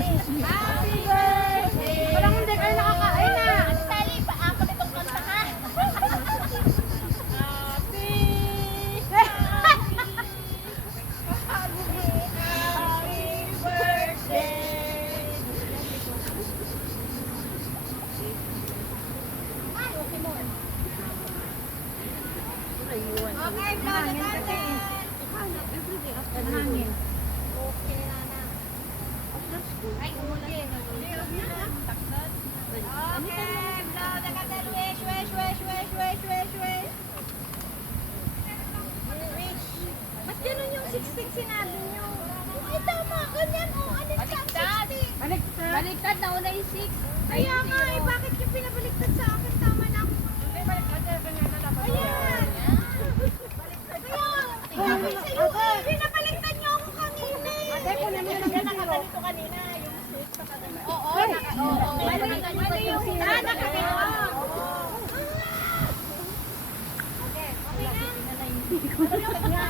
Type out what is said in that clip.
Happy birthday! Parang hindi kayo nakakain na. Ate Sally, paako nitong kanta ka. Happy! Happy birthday! Ay, okay mo. Okay, blow the candle. Everyday after hangin. Okay na na. Ay, umulan. Okay, blow the candle. Wish, wish, wish, wish, wish, wish, wish. Wish. Ba't ganun yung 6-6 sinabi nyo? Ay, tama. Ganyan, oh. Ano yung 6-6? Baliktad na una yung 6. Kaya nga, eh, bakit yung pinabaliktad sa akin? Tama na ako. Hindi, baliktad. Ayan. Sabi sa'yo, pinabaliktad niyo ako kanina. Ate, kung naman nakaganito kanina, yung 6 sa kanina. Oo, baliktad niyo yung 6. Nakaganito. Okay, okay na.